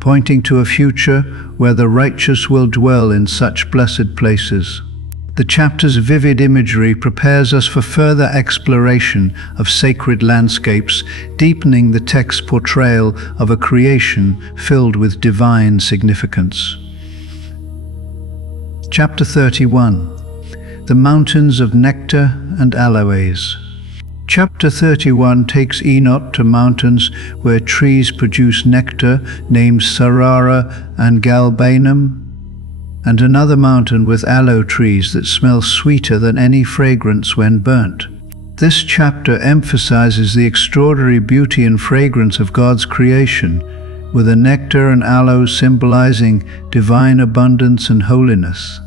pointing to a future where the righteous will dwell in such blessed places. The chapter's vivid imagery prepares us for further exploration of sacred landscapes, deepening the text's portrayal of a creation filled with divine significance. Chapter 31. The Mountains of Nectar and Aloes. Chapter 31 takes Enoch to mountains where trees produce nectar named Sarara and Galbanum, and another mountain with aloe trees that smell sweeter than any fragrance when burnt. This chapter emphasizes the extraordinary beauty and fragrance of God's creation, with the nectar and aloe symbolizing divine abundance and holiness.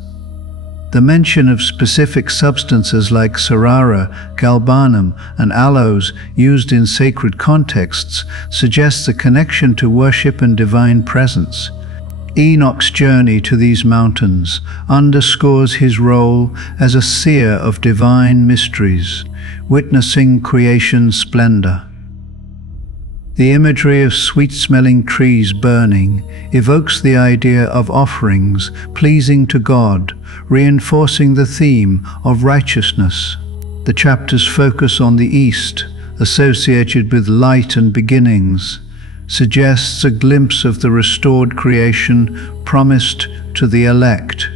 The mention of specific substances like sarara, galbanum, and aloes used in sacred contexts suggests a connection to worship and divine presence. Enoch's journey to these mountains underscores his role as a seer of divine mysteries, witnessing creation's splendor. The imagery of sweet-smelling trees burning evokes the idea of offerings pleasing to God, reinforcing the theme of righteousness. The chapters focus on the east, associated with light and beginnings, suggests a glimpse of the restored creation promised to the elect.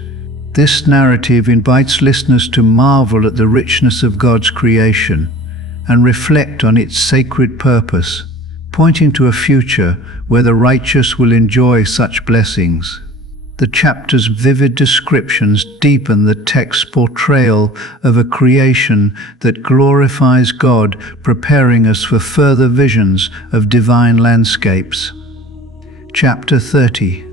This narrative invites listeners to marvel at the richness of God's creation and reflect on its sacred purpose, pointing to a future where the righteous will enjoy such blessings. The chapter's vivid descriptions deepen the text's portrayal of a creation that glorifies God, preparing us for further visions of divine landscapes. Chapter 30.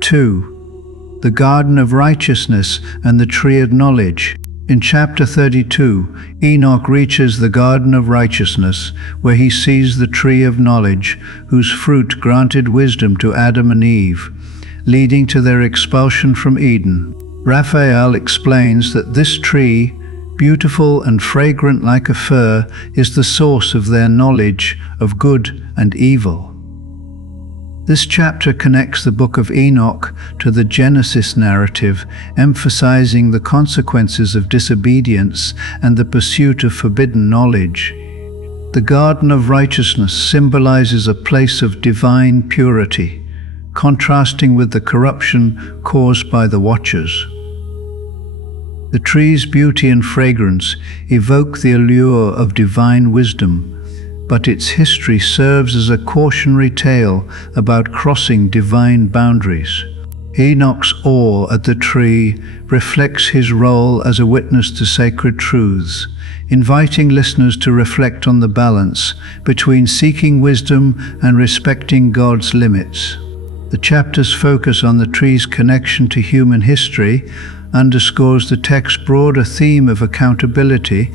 2. The Garden of Righteousness and the Tree of Knowledge. In chapter 32, Enoch reaches the Garden of Righteousness, where he sees the Tree of Knowledge, whose fruit granted wisdom to Adam and Eve, leading to their expulsion from Eden. Raphael explains that this tree, beautiful and fragrant like a fir, is the source of their knowledge of good and evil. This chapter connects the Book of Enoch to the Genesis narrative, emphasizing the consequences of disobedience and the pursuit of forbidden knowledge. The Garden of Righteousness symbolizes a place of divine purity, contrasting with the corruption caused by the Watchers. The tree's beauty and fragrance evoke the allure of divine wisdom, but its history serves as a cautionary tale about crossing divine boundaries. Enoch's awe at the tree reflects his role as a witness to sacred truths, inviting listeners to reflect on the balance between seeking wisdom and respecting God's limits. The chapter's focus on the tree's connection to human history underscores the text's broader theme of accountability,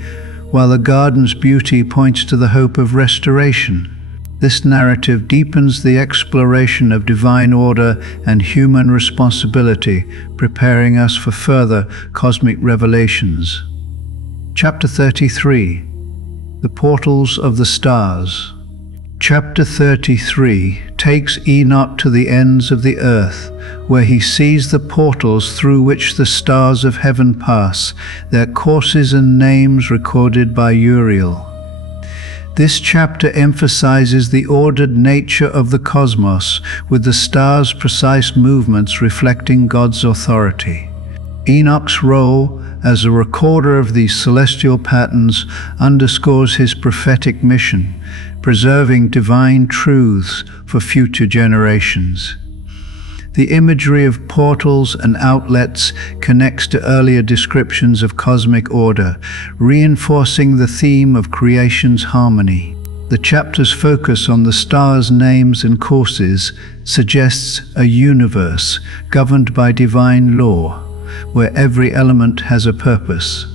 while the garden's beauty points to the hope of restoration. This narrative deepens the exploration of divine order and human responsibility, preparing us for further cosmic revelations. Chapter 33. The Portals of the Stars. Chapter 33 takes Enoch to the ends of the earth, where he sees the portals through which the stars of heaven pass, their courses and names recorded by Uriel. This chapter emphasizes the ordered nature of the cosmos, with the stars' precise movements reflecting God's authority. Enoch's role as a recorder of these celestial patterns underscores his prophetic mission, preserving divine truths for future generations. The imagery of portals and outlets connects to earlier descriptions of cosmic order, reinforcing the theme of creation's harmony. The chapter's focus on the stars' names and courses suggests a universe governed by divine law, where every element has a purpose.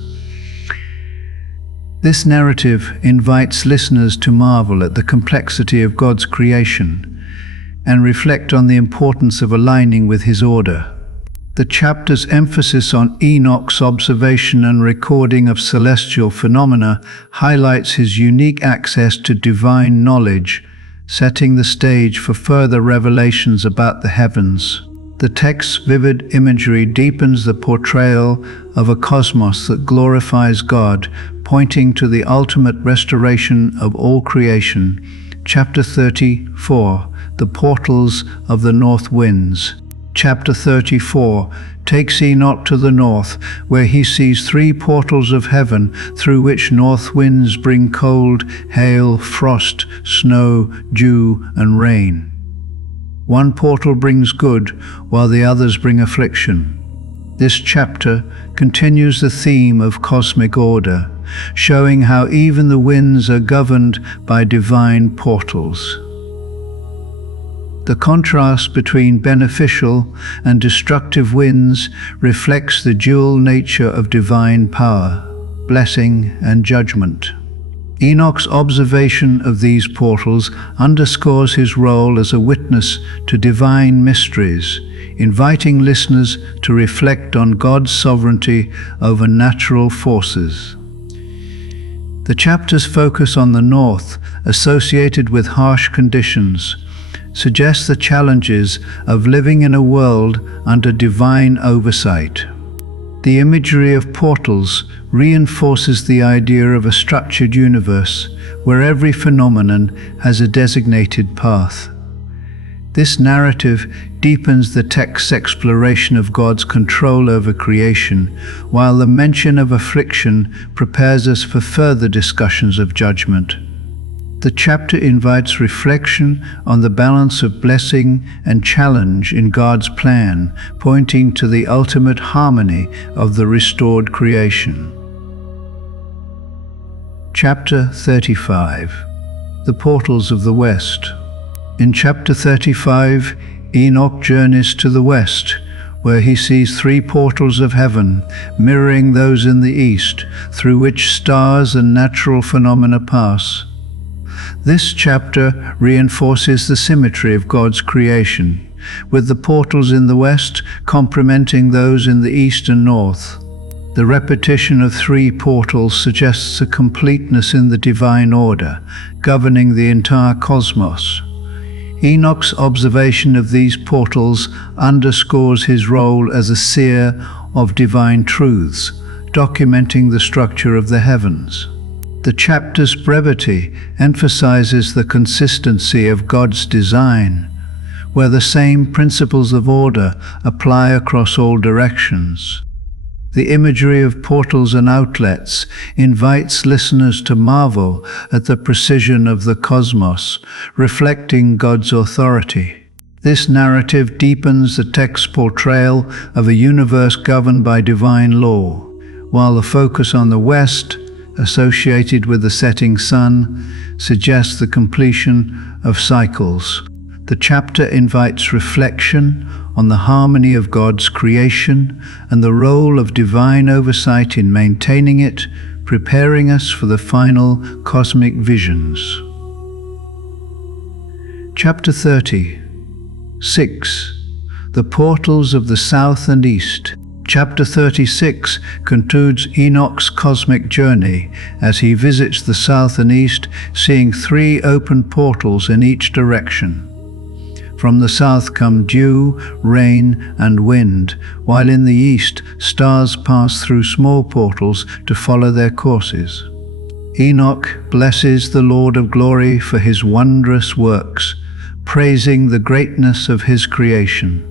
This narrative invites listeners to marvel at the complexity of God's creation and reflect on the importance of aligning with His order. The chapter's emphasis on Enoch's observation and recording of celestial phenomena highlights his unique access to divine knowledge, setting the stage for further revelations about the heavens. The text's vivid imagery deepens the portrayal of a cosmos that glorifies God, pointing to the ultimate restoration of all creation. Chapter 34. The Portals of the North Winds. Chapter 34 takes Enoch to the north, where he sees three portals of heaven through which north winds bring cold, hail, frost, snow, dew, and rain. One portal brings good, while the others bring affliction. This chapter continues the theme of cosmic order, showing how even the winds are governed by divine portals. The contrast between beneficial and destructive winds reflects the dual nature of divine power, blessing and judgment. Enoch's observation of these portals underscores his role as a witness to divine mysteries, inviting listeners to reflect on God's sovereignty over natural forces. The chapters focus on the north, associated with harsh conditions, suggests the challenges of living in a world under divine oversight. The imagery of portals reinforces the idea of a structured universe where every phenomenon has a designated path. This narrative deepens the text's exploration of God's control over creation, while the mention of affliction prepares us for further discussions of judgment. The chapter invites reflection on the balance of blessing and challenge in God's plan, pointing to the ultimate harmony of the restored creation. Chapter 35. The Portals of the West. In chapter 35, Enoch journeys to the west, where he sees three portals of heaven, mirroring those in the east, through which stars and natural phenomena pass. This chapter reinforces the symmetry of God's creation, with the portals in the west complementing those in the east and north. The repetition of three portals suggests a completeness in the divine order, governing the entire cosmos. Enoch's observation of these portals underscores his role as a seer of divine truths, documenting the structure of the heavens. The chapter's brevity emphasizes the consistency of God's design, where the same principles of order apply across all directions. The imagery of portals and outlets invites listeners to marvel at the precision of the cosmos, reflecting God's authority. This narrative deepens the text's portrayal of a universe governed by divine law, while the focus on the West, associated with the setting sun, suggests the completion of cycles. The chapter invites reflection on the harmony of God's creation and the role of divine oversight in maintaining it, preparing us for the final cosmic visions. Chapter 30. 6. The Portals of the South and East. Chapter 36 concludes Enoch's cosmic journey as he visits the south and east, seeing three open portals in each direction. From the south come dew, rain, and wind, while in the east stars pass through small portals to follow their courses. Enoch blesses the Lord of glory for his wondrous works, praising the greatness of his creation.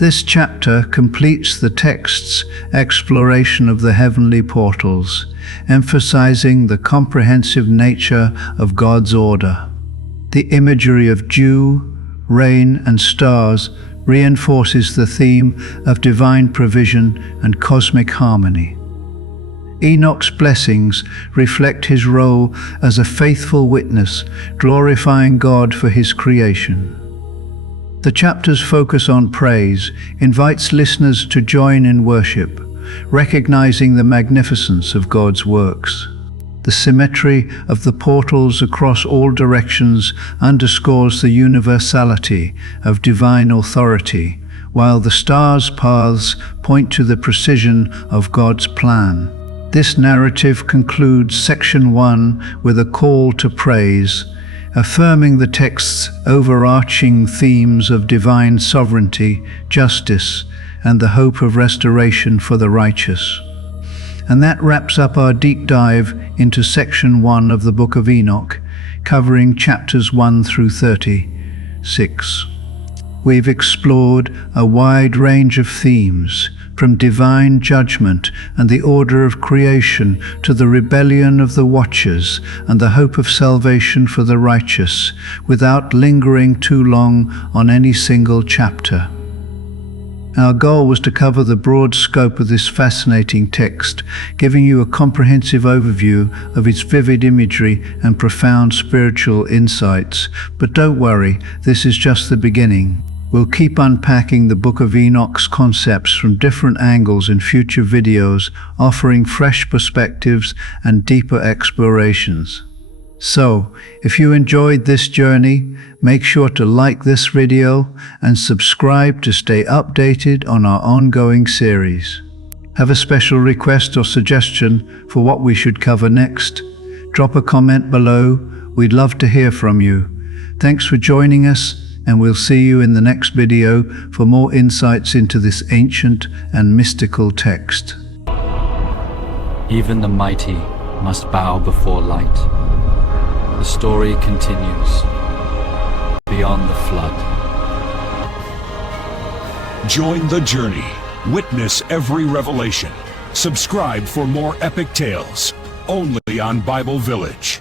This chapter completes the text's exploration of the heavenly portals, emphasizing the comprehensive nature of God's order. The imagery of dew, rain, and stars reinforces the theme of divine provision and cosmic harmony. Enoch's blessings reflect his role as a faithful witness, glorifying God for his creation. The chapter's focus on praise invites listeners to join in worship, recognizing the magnificence of God's works. The symmetry of the portals across all directions underscores the universality of divine authority, while the stars' paths point to the precision of God's plan. This narrative concludes section 1 with a call to praise, affirming the text's overarching themes of divine sovereignty, justice, and the hope of restoration for the righteous. And that wraps up our deep dive into section 1 of the Book of Enoch, covering chapters 1 through 36. We've explored a wide range of themes, from divine judgment and the order of creation to the rebellion of the watchers and the hope of salvation for the righteous, without lingering too long on any single chapter. Our goal was to cover the broad scope of this fascinating text, giving you a comprehensive overview of its vivid imagery and profound spiritual insights. But don't worry, this is just the beginning. We'll keep unpacking the Book of Enoch's concepts from different angles in future videos, offering fresh perspectives and deeper explorations. So, if you enjoyed this journey, make sure to like this video and subscribe to stay updated on our ongoing series. Have a special request or suggestion for what we should cover next? Drop a comment below. We'd love to hear from you. Thanks for joining us, and we'll see you in the next video for more insights into this ancient and mystical text. Even the mighty must bow before light. The story continues beyond the flood. Join the journey. Witness every revelation. Subscribe for more epic tales, only on Bible Village.